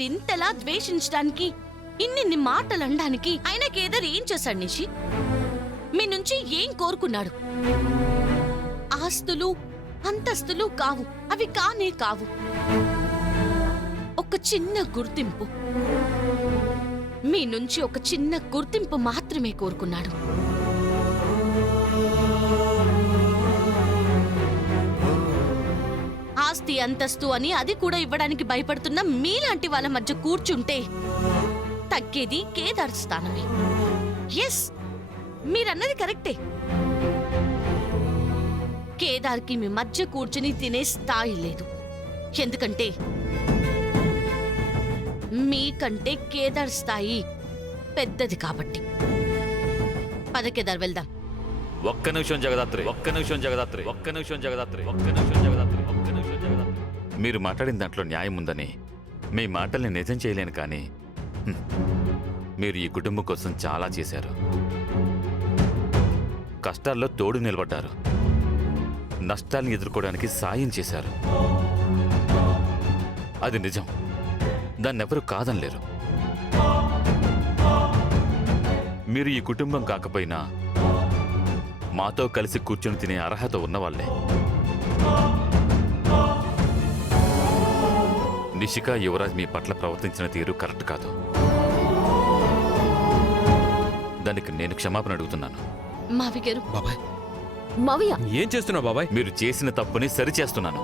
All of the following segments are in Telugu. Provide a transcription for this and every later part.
మీరింతలా ద్వేషించడానికి, ఇన్నిన్ని మాటలు అనడానికి ఆయన కేదార్ ఏం చేశాడు నిషి? మీ నుంచి ఏం కోరుకున్నాడు? ఆస్తులు అంతస్తులు కావు, అవి కానే కావు. ఒక చిన్న గుర్తింపు, మీ నుంచి ఒక చిన్న గుర్తింపు మాత్రమే కోరుకున్నాడు. ఆస్తి అంతస్తు అని అది కూడా ఇవ్వడానికి భయపడుతున్న మీలాంటి వాళ్ళ మధ్య కూర్చుంటే తగ్గేది కేదార్ స్థానమే. ఎస్, మీరన్నది కరెక్టే. కేదార్కి మీ మధ్య కూర్చుని తినే స్థాయి లేదు. ఎందుకంటే మీకంటే కేదార్ స్థాయి పెద్దది కాబట్టి. పద కేదార్, వెళ్దాం. ఒక్క నిమిషం జగదాత్రి, ఒక్క నిమిషం జగదాత్రి, ఒక్క నిమిషం జగదాత్రి, ఒక్క నిమిషం జగదాత్రి, ఒక్క నిమిషం జగదాత్రి. మీరు మాట్లాడిన దాంట్లో న్యాయం ఉందని మీ మాటల్ని నిజం చేయలేను, కానీ మీరు ఈ కుటుంబం కోసం చాలా చేశారు. కష్టాల్లో తోడు నిలబడ్డారు, నష్టాలను ఎదుర్కోవడానికి సాయం చేశారు. అది నిజం, దాన్నెవరూ కాదనలేరు. మీరు ఈ కుటుంబం కాకపోయినా మాతో కలిసి కూర్చొని తినే అర్హత ఉన్నవాళ్లే. నిషిక, యువరాజ్ మీ పట్ల ప్రవర్తించిన తీరు కరెక్ట్ కాదు. దానికి నేను క్షమాపణ అడుగుతున్నాను. మావి గారు. బాబాయ్, మావయ్య, ఏం చేస్తున్నావు బాబాయ్? మీరు చేసిన తప్పుని సరిచేస్తున్నాను.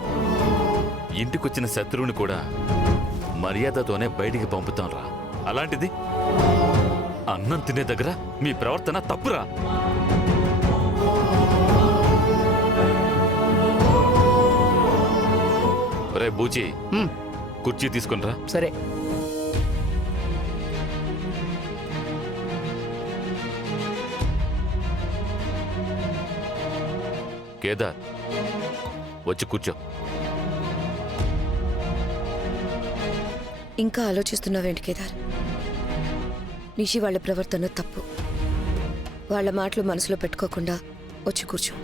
ఇంటికొచ్చిన శత్రువుని కూడా మర్యాదతోనే బయటికి పంపుతాం రా. అలాంటిది అన్నం తినే దగ్గర మీ ప్రవర్తన తప్పురా. రే బూచి, కుర్చీ తీసుకునిరా. సరే. కేదార్, వచ్చి కూర్చో. ఇంకా ఆలోచిస్తున్నావేంటి కేదార్? నిషి వాళ్ళ ప్రవర్తన తప్పు. వాళ్ళ మాటలు మనసులో పెట్టుకోకుండా వచ్చి కూర్చో.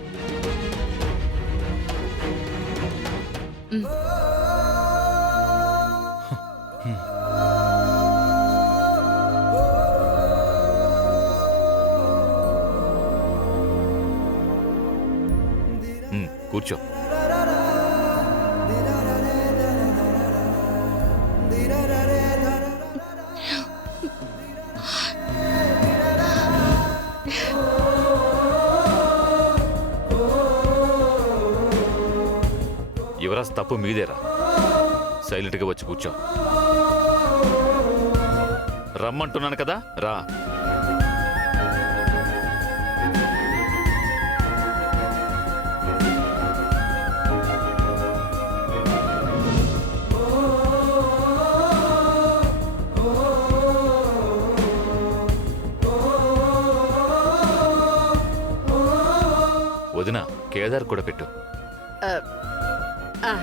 కూర్చో. యువరాజ్, తప్పు మీదేరా. సైలెంట్గా వచ్చి కూర్చో. రమ్మంటున్నాను కదా, రా. వదినా, కేదార్ కూడా పెట్టు. ఆ